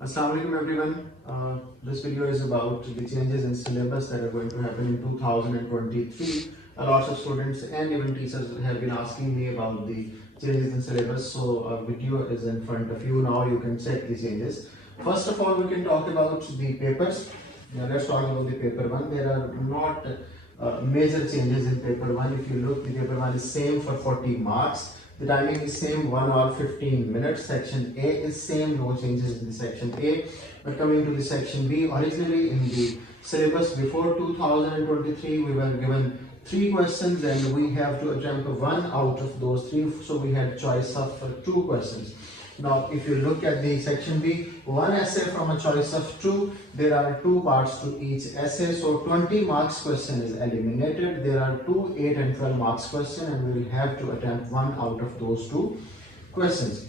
Assalamualaikum everyone. This video is about the changes in syllabus that are going to happen in 2023. Lots of students and even teachers have been asking me about the changes in syllabus. So a video is in front of you now. You can check the changes. First of all, we can talk about the papers. Now let's talk about the paper one. There are not major changes in paper one. If you look, the paper one is same for 40 marks. The timing is same, 1 hour 15 minutes. Section A is same, no changes in the section A. But coming to the section B, originally in the syllabus before 2023, we were given 3 questions and we have to attempt 1 out of those 3. So we had choice of 2 questions. Now, if you look at the section B, 1 essay from a choice of 2, there are 2 parts to each essay. So 20 marks question is eliminated. There are 2 8 and 12 marks question, and we will have to attempt 1 out of those 2 questions.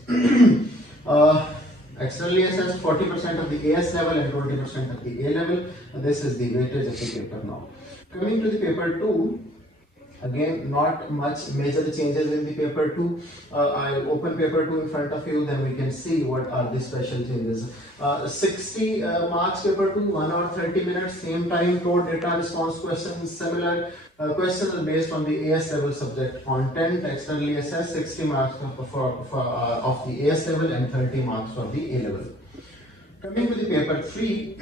Externally assessed 40% of the AS level and 20% of the A level. This is the weightage of the paper now. Coming to the paper 2. Again, not much major changes in the paper 2. I'll open paper 2 in front of you, then we can see what are the special changes. 60 marks paper 2, 1 hour 30 minutes, same time, code data response questions, similar. Questions are based on the AS level subject content, externally assessed 60 marks of the AS level and 30 marks for the A level. Coming to the paper 3,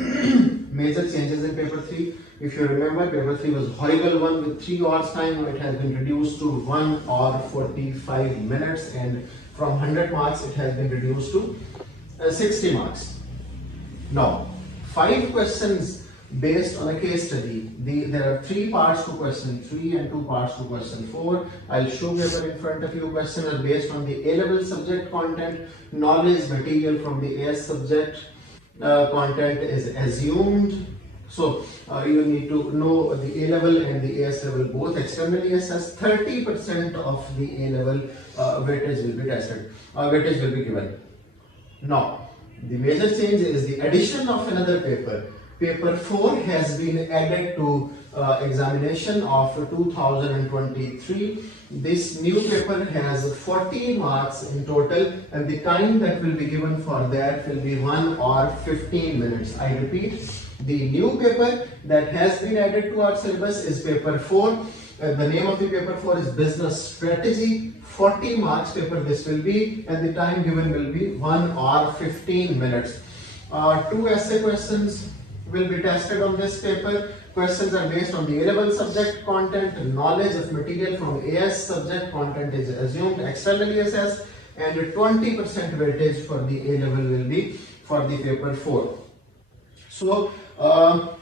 major changes in paper 3. If you remember, paper 3 was horrible one with 3 hours time. It has been reduced to 1 hour 45 minutes, and from 100 marks it has been reduced to 60 marks. Now, 5 questions based on a case study. There are 3 parts to question 3 and 2 parts to question 4. I'll show paper in front of you. Questions are based on the A-level subject content, knowledge material from the AS subject. Content is assumed. So you need to know the A level and the AS level both externally assessed. 30% of the A level weightage will be tested. Weightage will be given. Now, the major change is the addition of another paper. Paper 4 has been added to examination of 2023. This new paper has 40 marks in total, and the time that will be given for that will be 1 hour 15 minutes. I repeat, the new paper that has been added to our syllabus is paper 4. The name of the paper 4 is business strategy. 40 marks paper this will be, and the time given will be 1 hour 15 minutes. 2 essay questions will be tested on this paper. Questions are based on the A-level subject content, knowledge of material from AS subject content is assumed, externally assessed, and 20% weightage for the A-level will be for the paper 4. So, a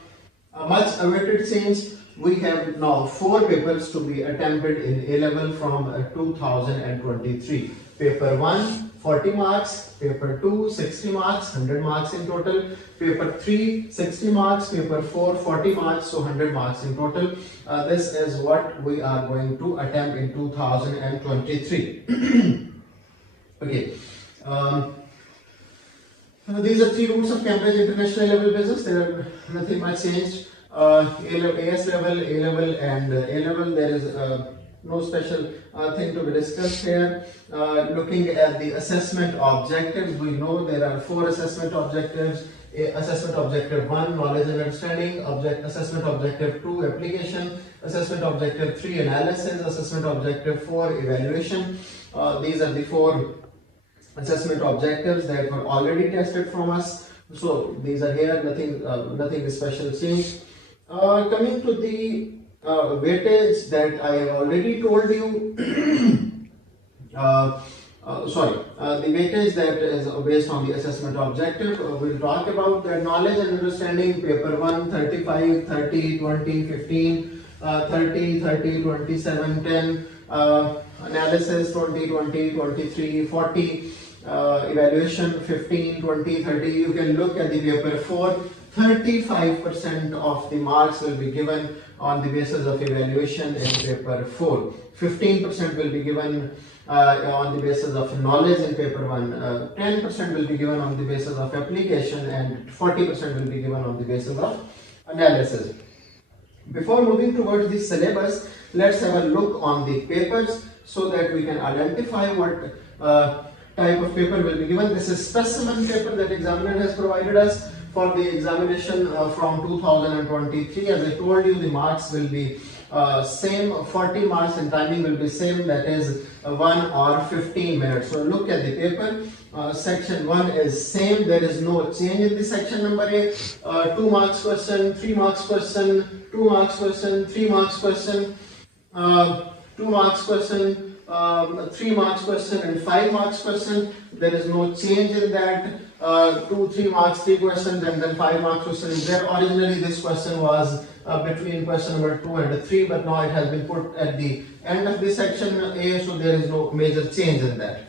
much awaited change. We have now 4 papers to be attempted in A-level from 2023. Paper 1, 40 marks. Paper 2, 60 marks, 100 marks in total. Paper 3, 60 marks. Paper 4, 40 marks, so 100 marks in total. This is what we are going to attempt in 2023. Okay. These are 3 routes of Cambridge International Level Business. There are nothing much changed. AS level, A level, and A level. There is no special thing to be discussed here. Looking at the assessment objectives, we know there are 4 assessment objectives. Assessment objective 1, knowledge and understanding. Assessment objective 2, application. Assessment objective 3, analysis. Assessment objective 4, evaluation. These are the 4 assessment objectives that were already tested from us. So these are here. Nothing special changed. Coming to the weightage that I have already told you. The weightage that is based on the assessment objective. We'll talk about the knowledge and understanding. Paper 1, 35, 30, 20, 15, 30, 30, 27, 10. Analysis 20, 20, 23, 40. Evaluation 15, 20, 30. You can look at the paper 4. 35% of the marks will be given on the basis of evaluation in paper 4. 15% will be given on the basis of knowledge in paper 1. 10% will be given on the basis of application, and 40% will be given on the basis of analysis. Before moving towards the syllabus, let's have a look on the papers so that we can identify what type of paper will be given. This is specimen paper that examiner has provided us for the examination from 2023. As I told you, the marks will be same, 40 marks, and timing will be same, that is 1 or 15 minutes. So look at the paper. Section 1 is same, there is no change in the section number A. 2 marks question, 3 marks question, 2 marks question, 3 marks question, 2 marks question, 3 marks question, and 5 marks question. There is no change in that. 2, 3 marks, 3 questions, and then 5 marks question is there. Originally this question was between question number 2 and 3, but now it has been put at the end of the section A, so there is no major change in that.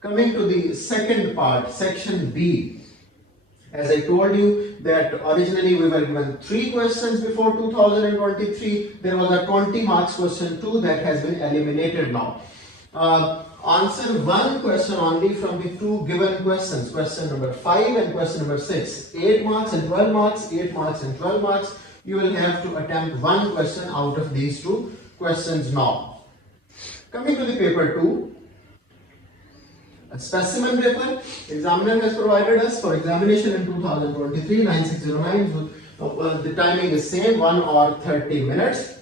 Coming to the second part, section B. As I told you that originally we were given 3 questions before 2023. There was a 20 marks question 2 that has been eliminated now. Answer 1 question only from the 2 given questions, question number 5 and question number 6. 8 marks and 12 marks, 8 marks and 12 marks. You will have to attempt 1 question out of these 2 questions now. Coming to the paper 2. A specimen paper, examiner has provided us for examination in 2023, 9609. The timing is same, 1 or 30 minutes.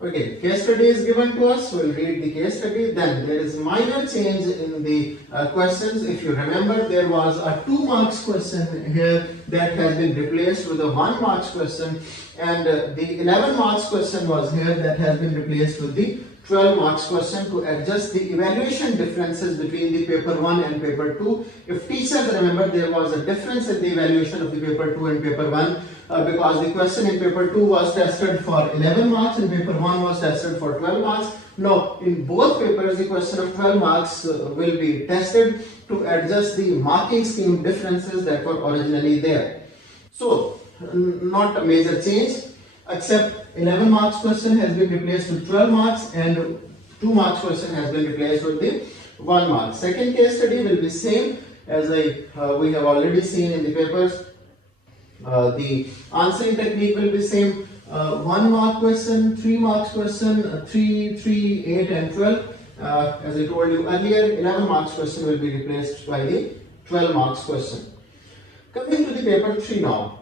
Okay, case study is given to us. We'll read the case study. Then there is minor change in the questions. If you remember, there was a 2 marks question here that has been replaced with a 1 marks question, and the 11 marks question was here that has been replaced with the 12 marks question to adjust the evaluation differences between the paper 1 and paper 2. If teachers remember, there was a difference in the evaluation of the paper 2 and paper 1 because the question in paper 2 was tested for 11 marks and paper 1 was tested for 12 marks. Now, in both papers, the question of 12 marks will be tested to adjust the marking scheme differences that were originally there. So, not a major change, except 11 marks question has been replaced with 12 marks and 2 marks question has been replaced with the 1 mark. Second case study will be same as we have already seen in the papers. The answering technique will be same. 1 mark question, 3 marks question, 3, 3, 8 and 12. As I told you earlier, 11 marks question will be replaced by the 12 marks question. Coming to the paper 3 now.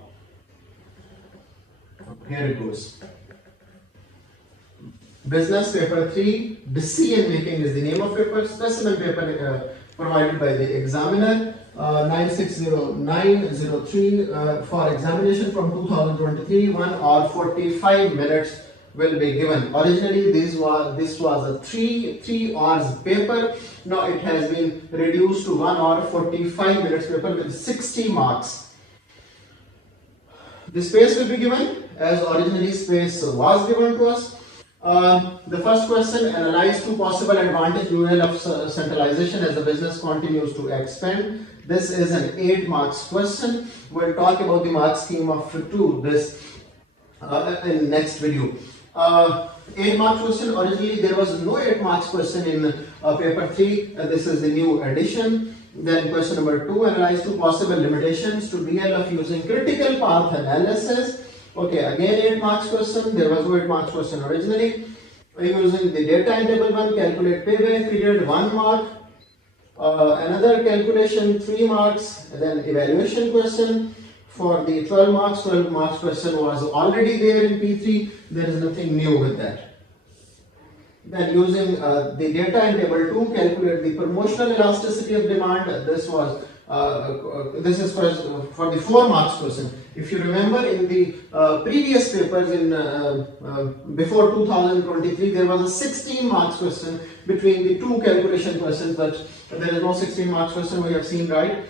Here it goes. Business paper 3, decision making is the name of paper. Specimen paper provided by the examiner, 960903 for examination from 2023. 1 or 45 minutes will be given. Originally this was a 3 hours paper. Now it has been reduced to 1 hour 45 minutes paper with 60 marks. The space will be given as originally space was given to us. The first question, analyze 2 possible advantage of centralization as the business continues to expand. This is an 8 marks question. We'll talk about the mark scheme of 2 this in next video. 8 marks question, originally there was no 8 marks question in paper 3. This is the new addition. Then question number 2, analyze 2 possible limitations to DL of using critical path analysis. Okay, again 8 marks question. There was no 8 marks question originally. Using the data in table 1, calculate payback period, 1 mark. Another calculation, 3 marks. And then evaluation question for the 12 marks. 12 marks question was already there in P3. There is nothing new with that. Then using the data in table 2, calculate the promotional elasticity of demand. This is for the 4 marks question. If you remember in the previous papers in before 2023, there was a 16 marks question between the 2 calculation questions, but there is no 16 marks question we have seen, right?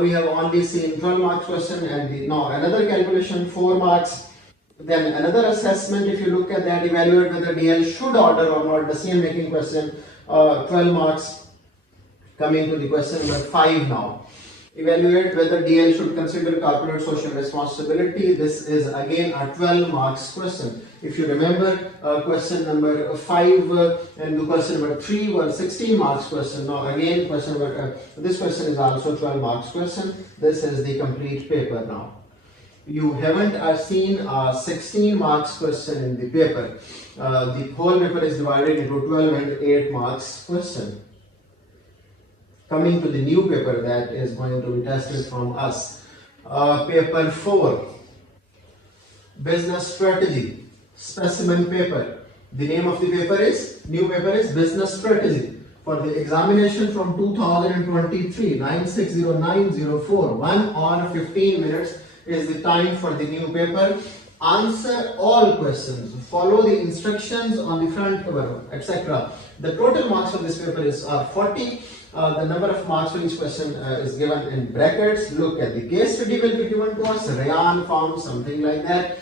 We have only seen 12 marks question and now another calculation 4 marks. Then another assessment, if you look at that, evaluate whether DL should order or not, decision making question, 12 marks. Coming to the question number 5 now. Evaluate whether DL should consider corporate social responsibility. This is again a 12 marks question. If you remember, question number 5 and the question number 3 were 16 marks question. Now again, this question is also 12 marks question. This is the complete paper now. You haven't seen a 16 marks question in the paper. The whole paper is divided into 12 and 8 marks question. Coming to the new paper that is going to be tested from us. Paper 4, Business Strategy, Specimen paper. The name of the paper is, new paper is Business Strategy. For the examination from 2023, 960904, 1 hour 15 minutes is the time for the new paper. Answer all questions, follow the instructions on the front cover, etc. The total marks of this paper is 40. The number of marks for each question is given in brackets. Look at the case study will be given to us, rayon form, something like that.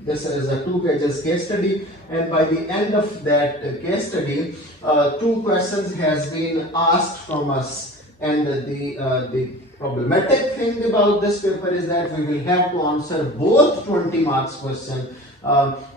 This is a 2 pages case study, and by the end of that case study, 2 questions has been asked from us, and the problematic thing about this paper is that we will have to answer both 20 marks question.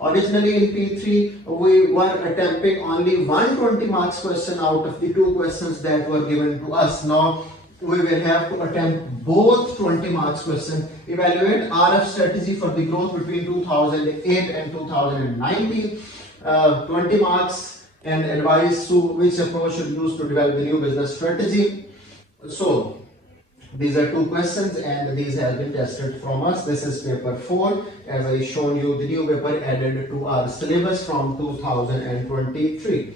Originally in P3 we were attempting only 120 marks question out of the 2 questions that were given to us. Now we will have to attempt both 20 marks question. Evaluate RF strategy for the growth between 2008 and 2019. 20 marks and advise to which approach should use to develop the new business strategy. So these are 2 questions and these have been tested from us. This is paper 4, as I shown you the new paper added to our syllabus from 2023.